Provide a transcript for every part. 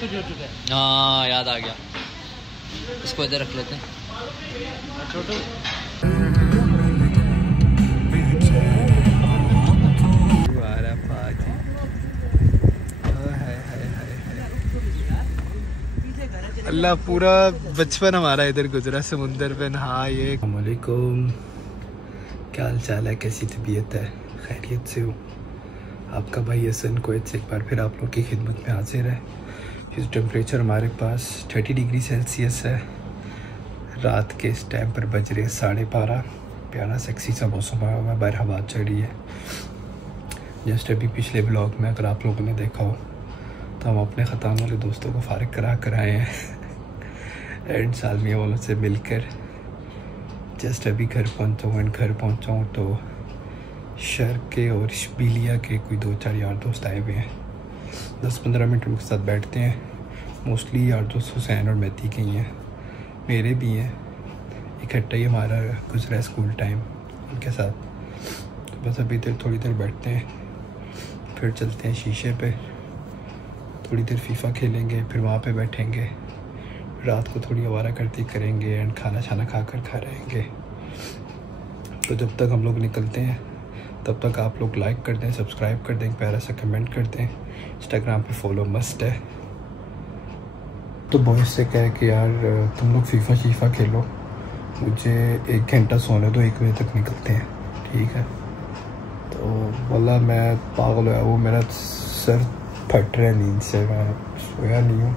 हाँ याद आ गया, इसको इधर रख लेते हैं। अल्लाह, पूरा बचपन हमारा इधर गुजरा समुंदर पे नहा। ये वालेकुम, क्या हाल चाल है, कैसी तबीयत है? खैरियत से हो? आपका भाई हसन कुवैत से एक बार फिर आप लोग की खिदमत में हाजिर है। इस टेम्परेचर हमारे पास 30 डिग्री सेल्सियस है। रात के इस टाइम पर बज रहे 12:30। प्यारा सेक्सी सा मौसम हुआ है, बाहर हवा चढ़ रही है। जस्ट अभी पिछले ब्लॉग में अगर आप लोगों ने देखा हो तो हम अपने ख़तान वाले दोस्तों को फारिग करा कर आए हैं एंड सालमिया वालों से मिलकर जस्ट अभी घर पहुँचा हूँ। एंड घर पहुँचा हूँ तो शहर के और शबीलिया के कोई 2-4 यार दोस्त आए हुए हैं। 10-15 मिनट उनके साथ बैठते हैं। मोस्टली यार दोस्त हुसैन और मेहदी के ही हैं, मेरे भी हैं। इकट्ठा ही हमारा गुजरा है स्कूल टाइम उनके साथ। तो बस अभी थोड़ी देर बैठते हैं, फिर चलते हैं शीशे पे, थोड़ी देर फीफा खेलेंगे, फिर वहाँ पे बैठेंगे, रात को थोड़ी आवारा करती करेंगे एंड खाना छाना खाकर खा रहेंगे। तो जब तक हम लोग निकलते हैं तब तक आप लोग लाइक कर दें, सब्सक्राइब कर दें, प्यारा सा कमेंट कर दें। इंस्टाग्राम पे फॉलो मस्ट है। तो बॉयज़ से कहे कि यार तुम लोग फीफा शीफा खेलो, मुझे 1 घंटा सोने दो, 1 बजे तक निकलते हैं, ठीक है? तो बोला मैं पागल हुआ, वो मेरा सर फट रहा है नींद से, मैं सोया नहीं हूँ।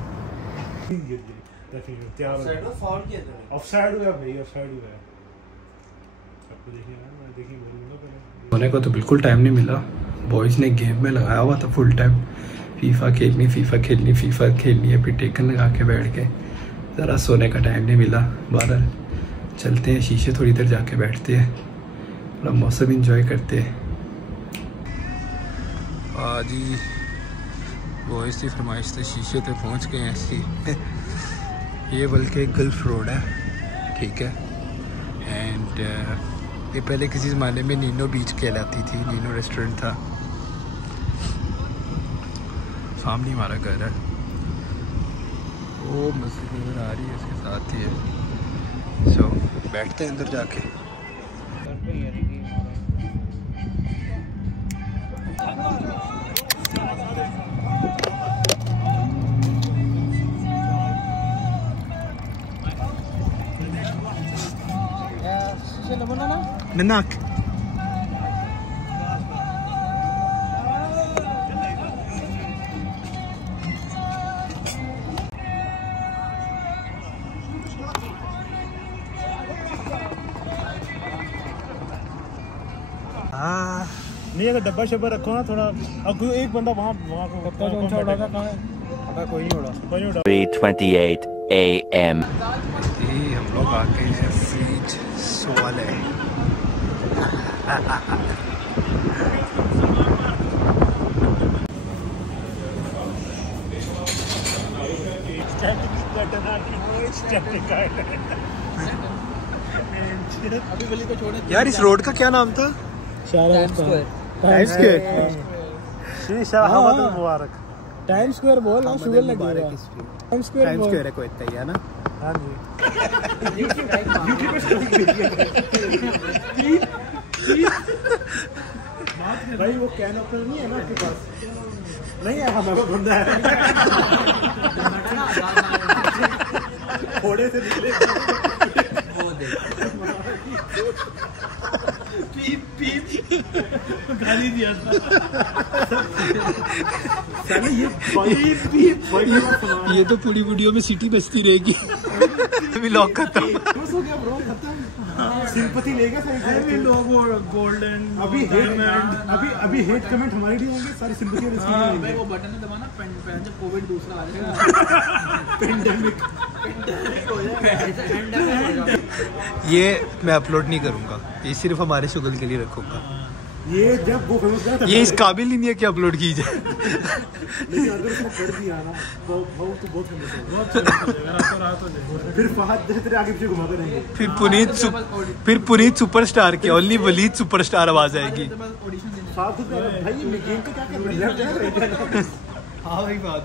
सोने को तो बिल्कुल टाइम नहीं मिला। बॉयज़ ने गेम में लगाया हुआ था फुल टाइम, फीफा खेलनी है, फिर टेकन लगा के बैठ गए। ज़रा सोने का टाइम नहीं मिला। बहरहाल चलते हैं शीशे, थोड़ी देर जाके बैठते हैं, थोड़ा मौसम इंजॉय करते हैं। आज ही बॉयज़ की फरमाइश से शीशे पे पहुंच गए हैं ऐसी ये बल्कि गल्फ रोड है, ठीक है? एंड ये पहले किसी ज़माने में नीनो बीच कहलाती थी, नीनो रेस्टोरेंट था। सामने हमारा घर है, वो मस्जिद नज़र आ रही है, इसके साथ ही है। सो बैठते हैं अंदर जाके। ननाक नहीं, अगर डब्बा शब्बा रखो ना थोड़ा। अब एक बंदा वहाँ कौन उड़ा था, कहाँ है? कोई नहीं उड़ा। 3:28 AM हम लोग आ गए हैं फ्रीज सोले। यार इस रोड का क्या नाम था? टाइम स्क्वायर बोल ना, शुगर लगेगा। टाइम स्क्वायर है कोई इतना है ना? हाँ जी। भाई वो कैन ओपनर नहीं है ना आपके पास? नहीं है, हमारा बंदा है। थोड़े से निकले वो गाली दिया था। ये तो पूरी वीडियो में सीटी बजती रहेगी। अभी लॉक खत्म हो गया ब्रो, खत्म। सिंपैथी लेगा सारे लोग, गोल्डन अभी हेट कमेंट हमारे लिए होंगे, सारी सिंपैथी और वो बटन दबाना, जब कोविड दूसरा आ जाएगा, पेंडेमिक ये मैं अपलोड नहीं करूंगा, ये सिर्फ हमारे शुगल के लिए रखूंगा। ये जब वो फेमस था, ये इस काबिल ही नहीं है कि अपलोड की जाए। लेकिन अगर उसने कर दिया ना तो बहुत फेमस होगा। फिर फहद तेरे आगे पीछे घुमाते रहेंगे। फिर पुनीत सुपरस्टार के ओनली वलीद सुपरस्टार आवाज आएगी। भाई गेम का क्या कर रहे हैं? हाँ वही बात।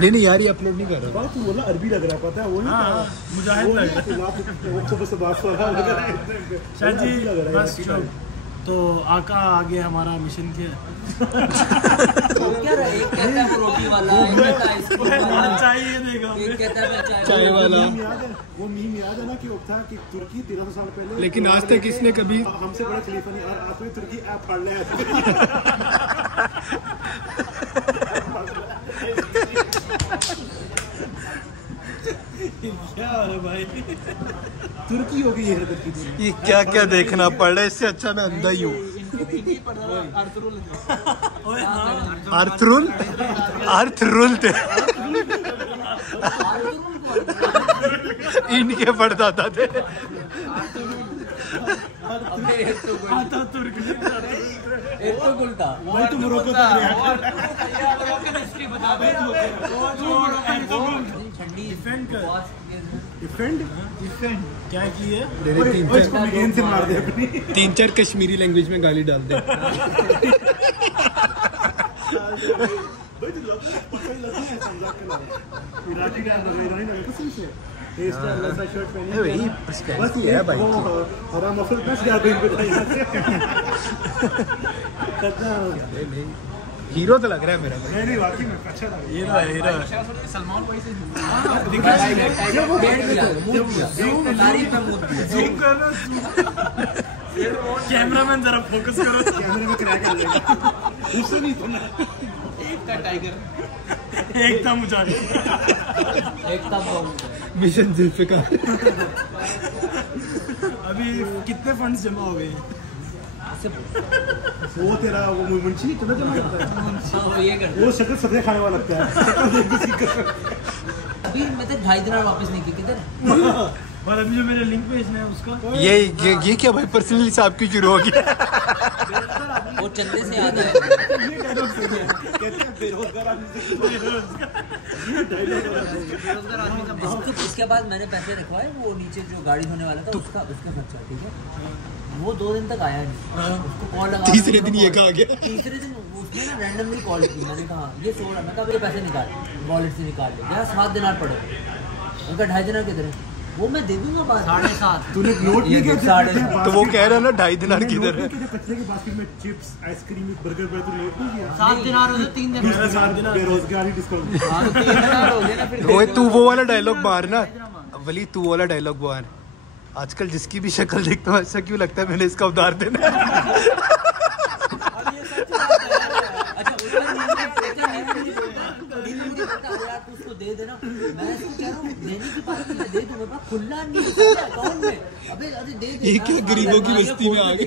नहीं यार ये अपलोड नहीं कर रहा। तू बोला अरबी लग रहा है, पता है वो नहीं मुजाहिद लग रहा है। शायद जी बस तो आका आगे हमारा मिशन क्या है? क्या रहा? एक कहता है रोटी वाला, एक कहता है आइसक्रीम वाला, चाहिए देगा, एक कहता है चाय वाला। वो मीम याद है ना कि था कि तुर्की 1300 साल पहले, लेकिन आज तक इसने कभी हमसे बड़ा खलीफा नहीं, और आपने तुर्की ऐप फाड़ लिया है। क्या हो रहा भाई, तुर्की हो गई है। ये क्या क्या देखना पड़ रहा है, इससे अच्छा मैं अंधा ही हूँ। अर्थरुल इनके पढ़ता था थे। भाई तुम रोको तो डिफेंड क्या की है? तीन चार कश्मीरी लैंग्वेज में गाली डाल दे। हीरो तो लग रहा है मेरा। नहीं वाकई में अच्छा लगा। हीरो सलमान भाई से कैमरामैन जरा फोकस करो, कैमरे में क्रैक कर लेगा। उससे नहीं तो एक का टाइगर, एक था मुझे, एक था मिशन जुल्फिकार। अभी कितने फंड्स जमा हो गए हैं? वो तेरा वो मुंशी कितना जमा करता है? ये कर वो शक्ल सब्जी खाने वाला लगता है। अभी मैं तो 2.5 दिन वापस नहीं की किधर। और अभी जो मेरे लिंक भेजना है उसका ये क्या भाई पर्सनली हिसाब की शुरू हो गया। वो चंदे से याद है। इसके बाद मैंने पैसे रखवाए, वो नीचे जो गाड़ी धोने वाला था उसका खर्चा, ठीक है। वो 2 दिन तक आया नहीं, उसको कॉल लगा, तीसरे दिन ये कहा गया। तीसरे दिन उसने ना रैंडमली कॉल की, मैंने कहा ये 16, मैं कहा पैसे निकाल वॉलेट से निकाल ले, 7 दिनार पड़े, उनका 2.5 दिनार किधर है? वो मैं दे दूंगा बाद 7.5। तूने नोट नहीं किया? 7.5 तो वो कह रहा ना 2.5 दिनार किधर है। कचरे के बास्केट में चिप्स, आइसक्रीम, बर्गर पर तू नोट नहीं किया? 7 दिनार हो गए, 3 दिन बेरोजगारी डिस्काउंट। 3 दिनार हो गए ना फिर। ओए तू वो वाला डायलॉग मार ना, वली तू वाला डायलॉग मार। आजकल जिसकी भी शक्ल देखता हूँ ऐसा क्यों लगता है मैंने इसका उधार देना है। उसको दे देना, मैं इसको कह रहा हूँ देने की बात नहीं, दे दूँ, मेरे पास खुला नहीं है अकाउंट में। अबे अरे दे दे, ये क्या गरीबों की बस्ती में आ गए।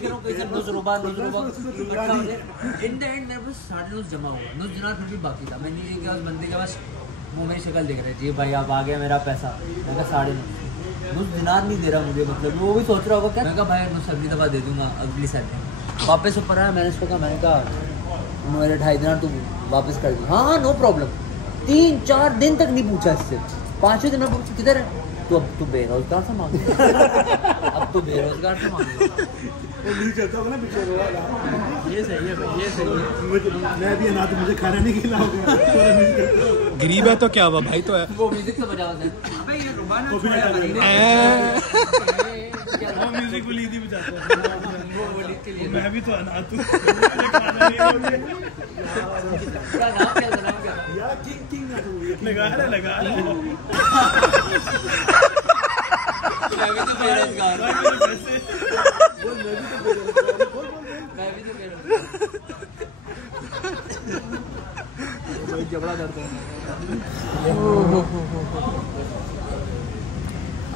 इन द एंड मेरे पास 9.5 जमा हुआ, 9 दिनार फिर भी बाकी था। मैं नीचे के पास बंदे के पास वो मेरी शक्ल दिख रही जी भाई आप आ गया मेरा पैसा, मैं कहा 9.5 दिनार नहीं दे रहा मुझे, मतलब वो भी सोच रहा होगा क्या। मैं कहा भाई अगली दफ़ा दे दूंगा, अगली सैटरडे वापस ऊपर आया, मैंने उसको कहा, मैंने कहा मेरे 2.5 दिनार तू वापस कर दी। हाँ नो प्रॉब्लम। 3-4 दिन तक नहीं पूछा इससे, 5वें दिन पूछा किधर है तो, अब तू बेरोजगार से मांगे। अब तू बेरोजगार से मांगे, ये सही है भाई, ये सही है। मैं भी अनाथ, मुझे खाना नहीं खिलाओगे। गरीब है तो क्या हुआ भाई, तो है वो म्यूजिक से बजा होता है। अबे ये रुबाना वो म्यूजिक को लीदी बजाता है। मैं भी तो अनाथ हूँ। क्या नाम क्या यार किंग लगा रहा है। मैं भी तो बेरोजगार, मैं भी तो जबड़ा करता है।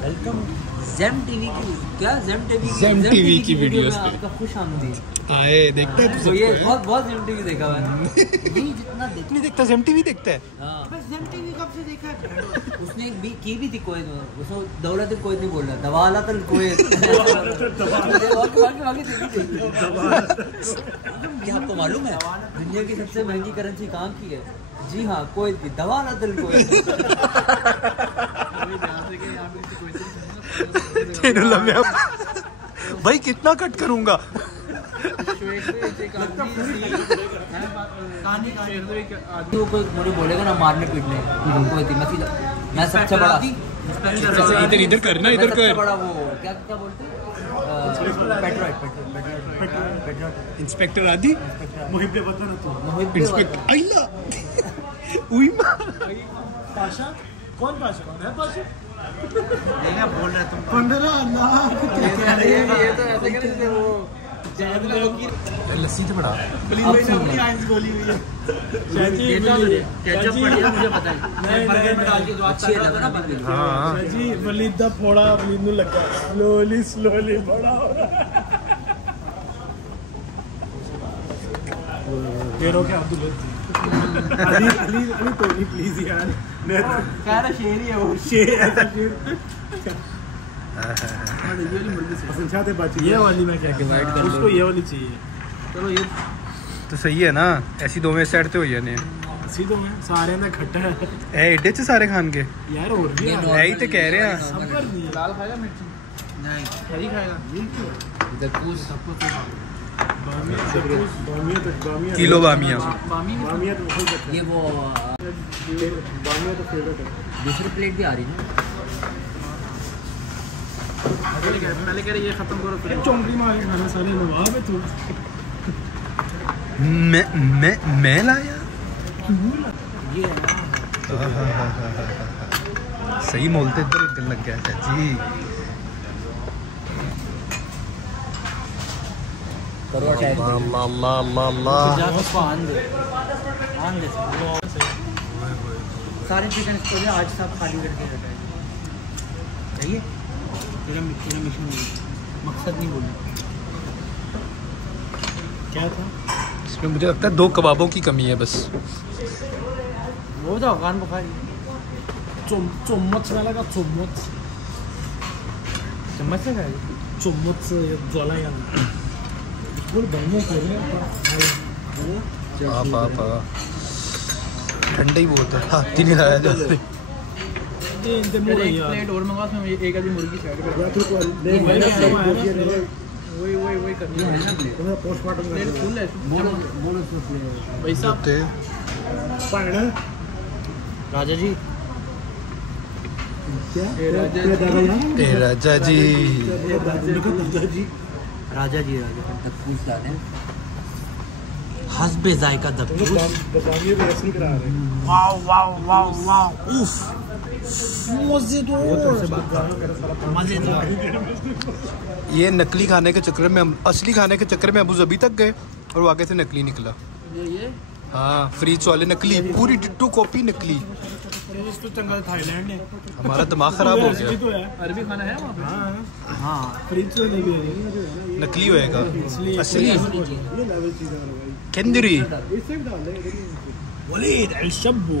वेलकम ज़ेम टीवी की, क्या ज़ेम टीवी की वीडियोस में आपका खुश आमदीद। आए देखता है तू, ये बहुत ज़ेम टीवी देखा मैंने। ये जितना नहीं देखता, ज़ेम टीवी देखता है। हाँ बस ज़ेम टीवी कब से देखा है? उसने एक भी की भी थी कोई, उसको दौलत कोई नहीं बोल रहा, दवाला तल कोई। क्या आपको मालूम है दुनिया की सबसे महंगी करेंसी कहाँ की है? जी हाँ कोई की, दवाला तल कोई। भाई कितना कट करूंगा। तो कोई मुझे बोलेगा ना मारने पीटने मैं सबसे बड़ा इधर करना, इधर कर। बड़ा वो क्या बोलते हैं इंस्पेक्टर आदि मुहिब्बे पता ना तू इंस्पेक्टर आइला उई मां पाशा कौन पाशा कौन है पाशा क्या बोल रहे तुम 15 लाख ये तो ऐसे करते वो लस्सी तो बड़ा प्लीज भाई ने अपनी आइंस बोली हुई है शायद केचप बढ़िया मुझे पता है बर्गर में डाल के जो आप कर रहा था ना बर्गर हां जी वलीद दा फोड़ा वलीद नु लगा स्लोली बड़ा हो रहा तेरो क्या अब्दुल अली तो नहीं प्लीज यार मैं कह रहा शेर ही है वो शेर ऐसा शेर ये वाली मैं क्या कहूँ उसको ये वाली चाहिए चलो ये तो सही है ना ऐसी दो में सेट तो हो जाने सी तो मैं सारे ने खट्टा है ए एडे च सारे खान के यार और भी है ही तो कह रहे हैं सबर नहीं लाल खाएगा मिर्ची नहीं हरी खाएगा ये क्यों इधर पूछ सबको किलो बामिया बामिया तो बहुत अच्छा ये वो बामिया तो फेवरेट है दूसरी प्लेट भी आ रही है ना पहले कह रहे ये खत्म करो फिर चोंगली मारी खाना सारी नवाब है तू मैं लाया ये सही मोलते इधर उधर लग गया चाची करो अटैक सारे चिकन स्टोर आज सब खाली करके रखा है चाहिए तेरा मिशन मकसद नहीं बोलना क्या था इसमें मुझे लगता है 2 कबाबों की कमी है बस वो तो अफगान बुखारी चम्मच में लगा चम्मच चम्मच से खाएगी चम्मच ज्वाला या फुल बढ़िया कर रहे पापा ठंडा ही बहुत है हाथ ही नहीं लाया जा रहा ये इनके मुंह एक यार प्लेट और मंगवा उसमें एक आधी मुर्गी साइड पे वही करनी है ना प्लेट पोस्टमार्टम प्लेट फुल है बोलो भाई साहब पाना राजा जी क्या राजा जी राजा जी दबकूस डालें हस्बे जायका दबकूस वाओ वाओ वाओ वाओ उफ मजेदार ये नकली खाने के चक्कर में असली खाने के चक्कर में अबू धाबी तक गए और आगे से नकली निकला ये हाँ फ्रीज वाले नकली पूरी डिट्टो कॉपी नकली तो चंगा थाईलैंड है हमारा दिमाग खराब हो गया तो है अरबी खाना है वहाँ पे हाँ फ्रिज तो नहीं भी नकली होएगा असली ये लेवल चीज है भाई केंद्री इससे भी डाल दे वलीद अलशब्बू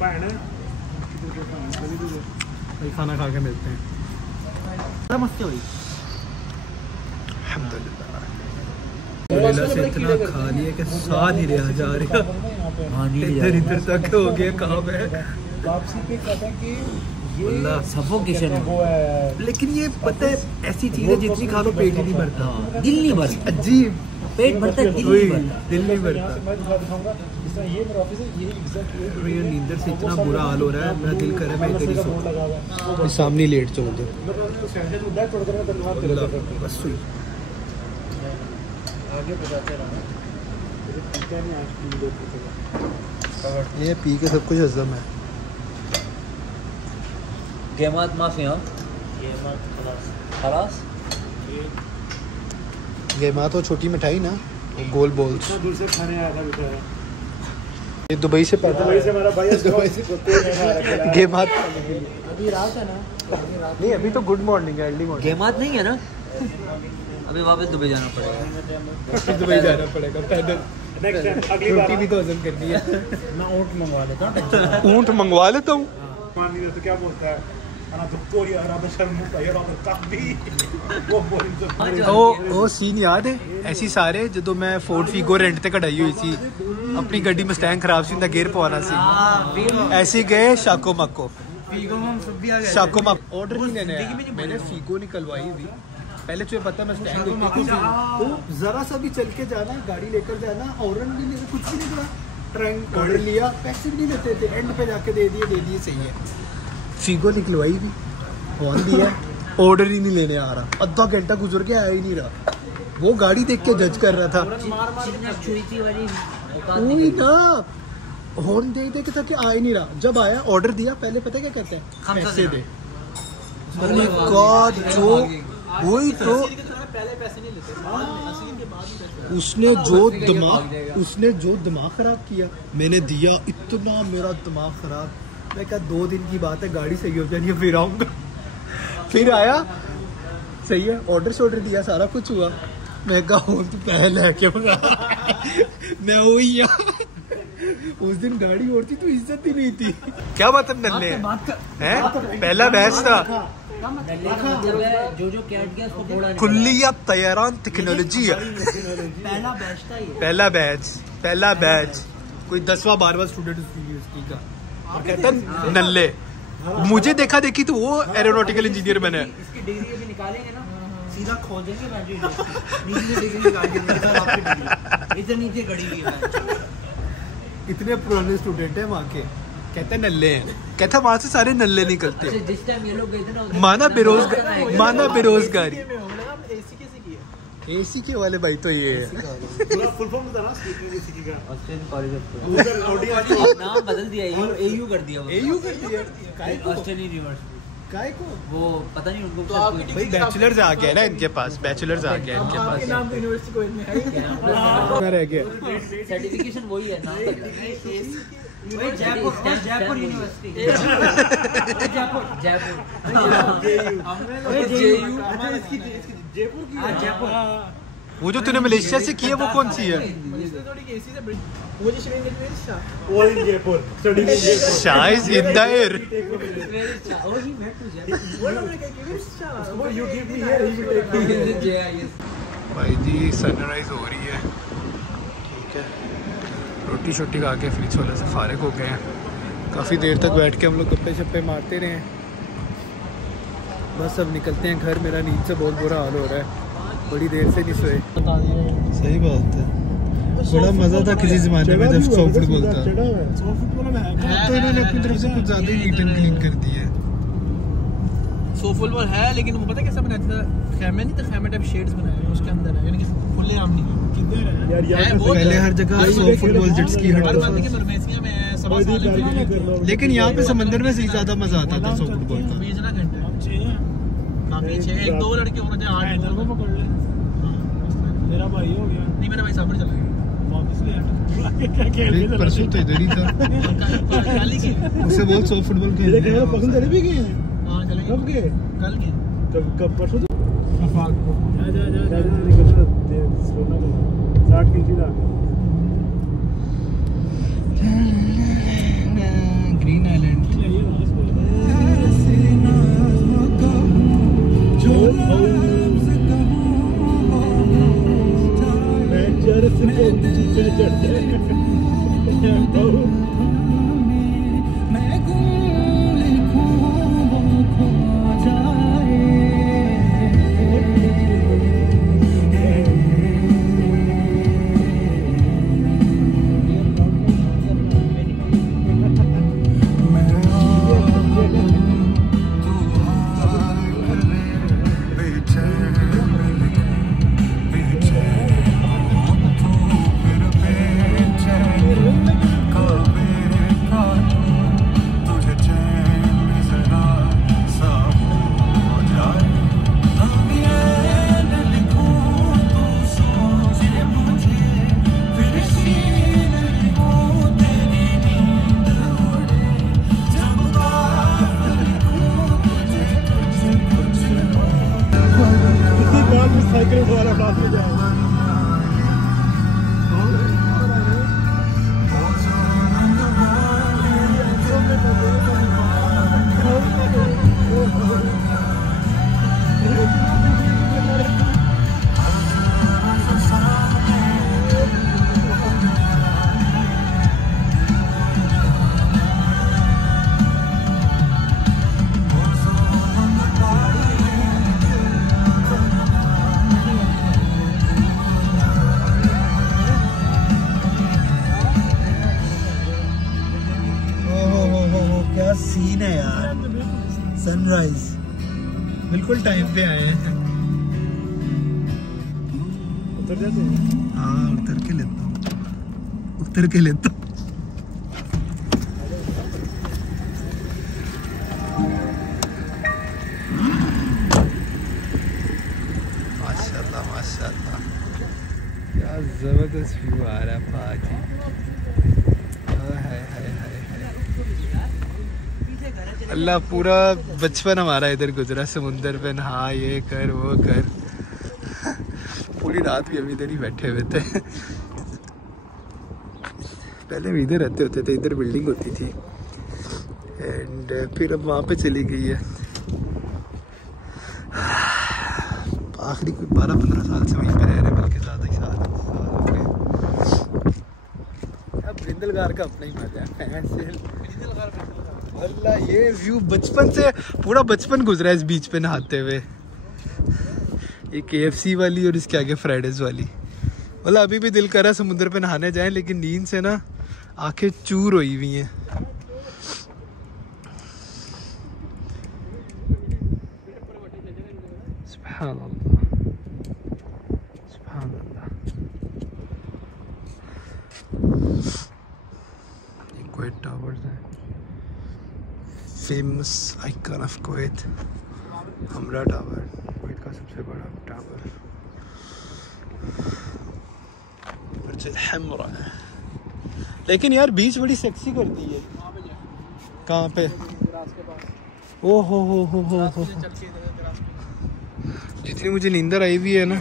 भाई खाना खा के मिलते हैं मस्ती हुई अल्हम्दुलिल्लाह से इतना खा लिया कि साथ ही रहा जा रहा इधर इधर तक हो गया कहाँ पे वापसी पे कहता है कि अल्लाह सफोकेशन लेकिन ये पता है ऐसी चीज है जितनी खा लो पेट ही नहीं भरता दिल नहीं भरता अजीब पेट भरता है दिल नहीं भरता दिल नहीं भरता मैं दिखाऊंगा इस तरह ये मेरा ऑफिस है ये एग्जैक्ट ये नींदर से इतना बुरा हाल हो रहा है मेरा दिल करे मैं इधर ही सो सामने लेट जाऊँ उधर तो सैंडविच में दैट पड़ करना धन्यवाद तेरे बस हुई आगे बताते रहना क्या नहीं आज की वीडियो पूछेगा ये पी के सब कुछ हजम है गेमात माफी हाँ ये मत खलास गेमा तो छोटी मिठाई ना वो गोल बॉल्स इतना दूर से खाने आया था बेचारा ये दुबई से पैदा दुबई से हमारा भाई दुबई से गेमा अभी रात है ना नहीं अभी तो गुड मॉर्निंग है अर्ली मॉर्निंग गेमात नहीं है ना अभी वापस दुबई जाना पड़ेगा दुबई जाना पड़ेगा पैदल नेक्स्ट टाइम अगली रोटी बार भी तो हजम करनी है मैं ऊँट मंगवा लेता हूँ ऊँट मंगवा लेता हूँ मान लीजिए तो क्या बोलता है अना तो कोई अरब शर्म ये रात काफी वो बोल ਉਹ ਸੀਨ ਯਾਦ ਹੈ ਐਸੀ ਸਾਰੇ ਜਦੋਂ ਮੈਂ ਫੋਰਡ ਫੀਗੋ ਰੈਂਟ ਤੇ ਕਢਾਈ ਹੋਈ ਸੀ ਆਪਣੀ ਗੱਡੀ ਮਸਟੈਂਗ ਖਰਾਬ ਸੀ ਉਹਦਾ ਗੇਅਰ ਪਵਾਉਣਾ ਸੀ ऐसे गए शाको माको पीगो हम सब भी आ गए शाको माको ऑर्डर नहीं लेने आया मैंने फीगो निकलवाई हुई पहले तुझे पता मैं स्टैंड तो जरा सा भी चल के जाना, गाड़ी लेकर जाना, हॉर्न भी नहीं, कुछ भी नहीं करा, ट्रंक ऑर्डर लिया, पैसे भी नहीं लेते थे, एंड पे जाके दे दिए सही है। फीगो निकलवाई भी, हॉर्न दिया, ऑर्डर ही नहीं लेने आ रहा, आधा घंटा गुजर के आया ही नहीं रहा, वो गाड़ी देख के जज कर रहा था, वही ना हॉर्न दे के था कि आ ही नहीं रहा। जब आया ऑर्डर दिया, पहले पता क्या कहते हैं, पैसे दे। गॉड जो वही तो उसने जो दिमाग खराब किया, मैंने दिया इतना, मेरा दिमाग खराब। मैं कहा 2 दिन की बात है, गाड़ी सही हो जानी है फिर आऊंगा। फिर आया, सही है, ऑर्डर दिया, सारा कुछ हुआ। मैं कहा तू पहले क्या मैं वही उस दिन गाड़ी और थी तो इज्जत ही नहीं थी। क्या बात है नल्ले हैं? पहला मैच था जो कैट गया उसको थोड़ा कुल्लिया तैयारान टेक्नोलॉजी है। पहला बैच कोई 10वां 12वां स्टूडेंट का, और कहता नल्ले। मुझे देखा देखी तो वो एरोनॉटिकल इंजीनियर बने। इसकी डिग्री अभी निकालेंगे ना, सीधा खोजेंगे नीचे डिग्री निकालेंगे, आपकी डिग्री इधर नीचे गड़ी हुई है। इतने पुराने स्टूडेंट है वहाँ के, कहते नल्ले हैं, कहता वहाँ से सारे नल्ले निकलते हैं। जिस टाइम ये लोग गए थे ना, माना बेरोजगारी। एसी के वाले भाई तो ये है। फुल फॉर्म बता रहा ऑस्ट्रेलियन कॉलेज नाम बदल दिया, एयू कर दिया, ऑस्ट्रेलियन यूनिवर्सिटी। काय को वो पता नहीं उनको तो भाई बैचलर्स आ गया ना इनके पास, बैचलर्स आ गया इनके पास। नाम तो यूनिवर्सिटी को इतने है रह गया सर्टिफिकेशन वही है ना, जयपुर यूनिवर्सिटी, जयपुर। वो जो तूने मलेशिया से की है वो कौन सी है? Shah is in the air. भाई जी सनराइज हो रही है, ठीक है, रोटी शोटी खा के फ्रिज वाले से फारिग हो गए हैं। काफ़ी देर तक बैठ के हम लोग गप्पे शप्पे मारते रहे हैं। बस अब निकलते हैं घर, मेरा नींद से बहुत बुरा हाल हो रहा है, बड़ी देर से नहीं सोए। सही बात है, बड़ा मज़ा था किसी ज़माने में जब सॉफ्ट फुटबॉल था। तो इन्होंने अपनी तरफ से कुछ ज़्यादा ही नीट एंड क्लीन कर दी है। सॉफ्ट फुटबॉल है, लेकिन वो पता कैसा बनाया था, खैमे नहीं था, खैमे टाइप शेड्स बनाए हैं उसके अंदर है, यानी कि खुले आम नहीं है। पहले हर जगह सॉफ्ट फुटबॉल जेट्स की हट था, लेकिन यहाँ पे समंदर में से ज़्यादा मज़ा आता था सॉफ्ट फुटबॉल का। 1-2 लड़के होना चाहिए, 8 को पकड़ ले। मेरा भाई हो गया, नहीं मेरा भाई सामने चला गया, वापस ले आया। परसों तो इधर ही था, उसे बहुत सॉफ्ट फुटबॉल खेलते हैं। पसंद चले भी गए हैं, हां चले गए। कब गए? कल गए। कब परसों? जा निकल दे, सोना को 60 की सीधा ग्रीन आइलैंड। सीन है यार, सनराइज बिल्कुल टाइम पे आए हैं। उतर जाते हैं। हाँ उतर के लेता हूँ, उतर के लेता हूँ। माशाल्लाह माशाल्लाह, क्या जबरदस्त व्यू आ रहा है पाजी। अल्लाह पूरा बचपन हमारा इधर गुजरा, समुंदर पे नहा, ये कर वो कर। पूरी रात भी हम इधर ही बैठे हुए थे। पहले हम इधर रहते होते थे, इधर बिल्डिंग होती थी एंड फिर अब वहाँ पे चली गई है। आखिरी कोई 12-15 साल से वहीं पे रह रहे हैं, बल्कि ज़्यादा ही साल हो गए। अब रिंदलगार का अपना ही मजा है। अल्लाह ये व्यू बचपन से, पूरा बचपन गुजरा है इस बीच पे नहाते हुए। ये KFC वाली और इसके आगे फ्राइडेज वाली। मतलब अभी भी दिल कर रहा है समुद्र पे नहाने जाएं, लेकिन नींद से ना आंखें चूर हुई हुई हैं। सुभान अल्लाह, सुभान अल्लाह। ये कुवैत टावर्स हैं, फेमस आइकन ऑफ कुवैत, हमरा टावर, कुवैत का सबसे बड़ा टावर। हमरा, लेकिन यार बीच बड़ी सेक्सी कर दी है। कहाँ पे? ओ हो। जितनी मुझे नींदर आई हुई है ना,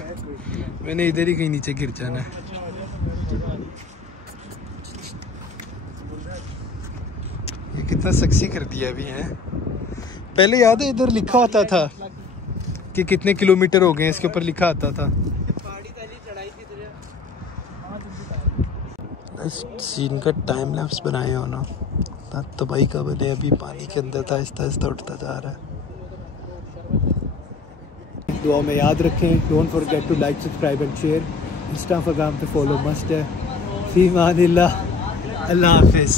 मैंने इधर ही कहीं नीचे गिर जाना है। ये कितना सेक्सी कर दिया अभी है। पहले याद है इधर लिखा होता था कि कितने किलोमीटर हो गए, इसके ऊपर लिखा आता था। इस सीन का टाइम लैप्स बनाए हो ना, तबाही का बने। अभी पानी के अंदर था, आहिस्ता आहिस्ता उठता जा रहा है। दुआ में याद रखें, don't forget to like, subscribe and share. Instagram पे फॉलो मस्ट है। फी मानिल्लाह, अल्लाह हाफिज़।